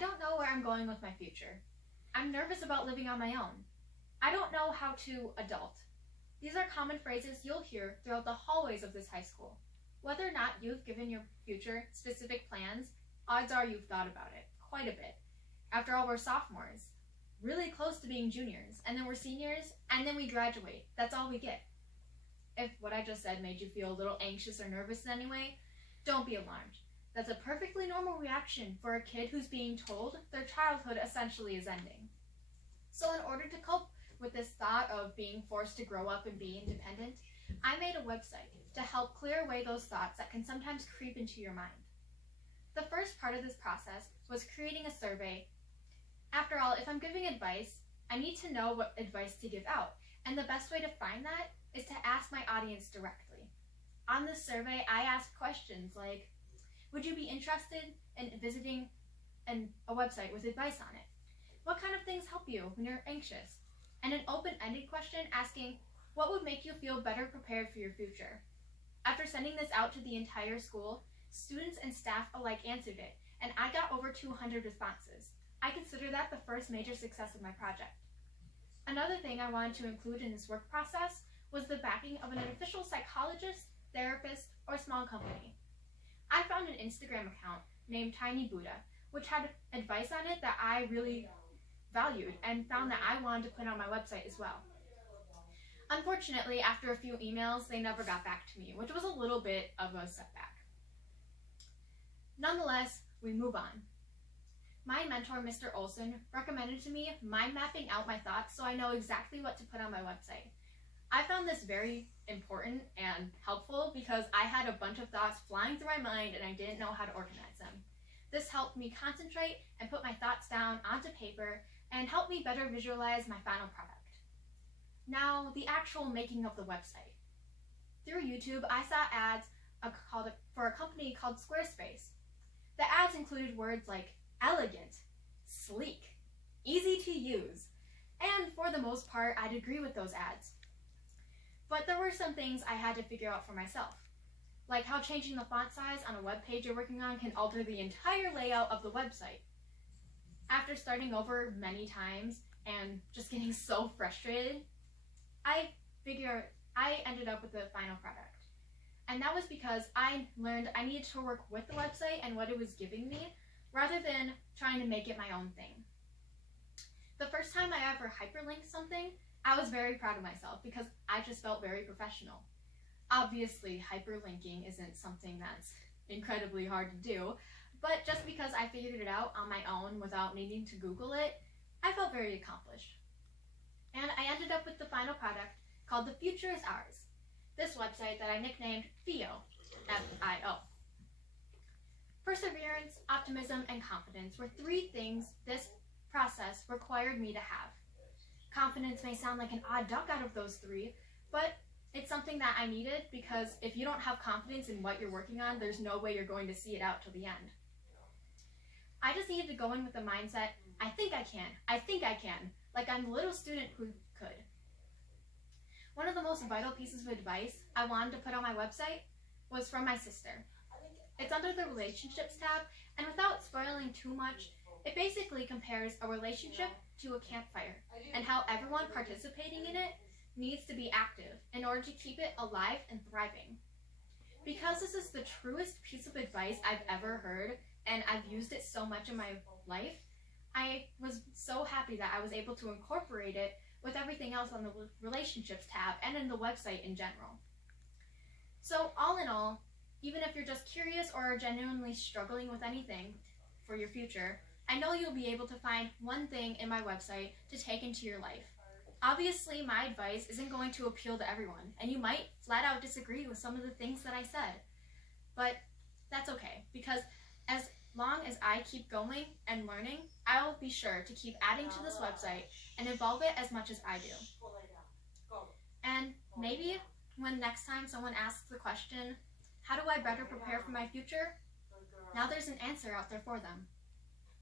don't know where I'm going with my future. I'm nervous about living on my own. I don't know how to adult. These are common phrases you'll hear throughout the hallways of this high school. Whether or not you've given your future specific plans, odds are you've thought about it quite a bit. After all, we're sophomores, really close to being juniors, and then we're seniors, and then we graduate. That's all we get. If what I just said made you feel a little anxious or nervous in any way, don't be alarmed. That's a perfectly normal reaction for a kid who's being told their childhood essentially is ending. So in order to cope with this thought of being forced to grow up and be independent, I made a website to help clear away those thoughts that can sometimes creep into your mind. The first part of this process was creating a survey. After all, if I'm giving advice, I need to know what advice to give out, and the best way to find that is to ask my audience directly. On this survey, I asked questions like, would you be interested in visiting a website with advice on it? What kind of things help you when you're anxious? And an open-ended question asking, what would make you feel better prepared for your future? After sending this out to the entire school, students and staff alike answered it, and I got over 200 responses. I consider that the first major success of my project. Another thing I wanted to include in this work process was the backing of an official psychologist, therapist, or small company. I found an Instagram account named Tiny Buddha, which had advice on it that I really valued and found that I wanted to put on my website as well. Unfortunately, after a few emails, they never got back to me, which was a little bit of a setback. Nonetheless, we move on. My mentor, Mr. Olson, recommended to me mind mapping out my thoughts so I know exactly what to put on my website. I found this very important and helpful because I had a bunch of thoughts flying through my mind and I didn't know how to organize them. This helped me concentrate and put my thoughts down onto paper and helped me better visualize my final product. Now, the actual making of the website. Through YouTube, I saw ads for a company called Squarespace. The ads included words like elegant, sleek, easy to use, and for the most part, I'd agree with those ads. But there were some things I had to figure out for myself, like how changing the font size on a web page you're working on can alter the entire layout of the website. After starting over many times and just getting so frustrated, I ended up with the final product. And that was because I learned I needed to work with the website and what it was giving me, rather than trying to make it my own thing. The first time I ever hyperlinked something, I was very proud of myself because I just felt very professional. Obviously, hyperlinking isn't something that's incredibly hard to do, but just because I figured it out on my own without needing to Google it, I felt very accomplished. And I ended up with the final product called The Future is Ours, this website that I nicknamed FIO, F-I-O. Perseverance, optimism, and confidence were three things this process required me to have. Confidence may sound like an odd duck out of those three, but it's something that I needed because if you don't have confidence in what you're working on, there's no way you're going to see it out till the end. I just needed to go in with the mindset, I think I can, like I'm the little student who could. One of the most vital pieces of advice I wanted to put on my website was from my sister. It's under the relationships tab, and without spoiling too much, it basically compares a relationship to a campfire and how everyone participating in it needs to be active in order to keep it alive and thriving. Because this is the truest piece of advice I've ever heard, and I've used it so much in my life, I was so happy that I was able to incorporate it with everything else on the relationships tab and in the website in general. So all in all, even if you're just curious or are genuinely struggling with anything for your future, I know you'll be able to find one thing in my website to take into your life. Obviously, my advice isn't going to appeal to everyone, and you might flat out disagree with some of the things that I said. But that's okay, because as long as I keep going and learning, I'll be sure to keep adding to this website and evolve it as much as I do. And maybe when next time someone asks the question, how do I better prepare for my future? Now there's an answer out there for them.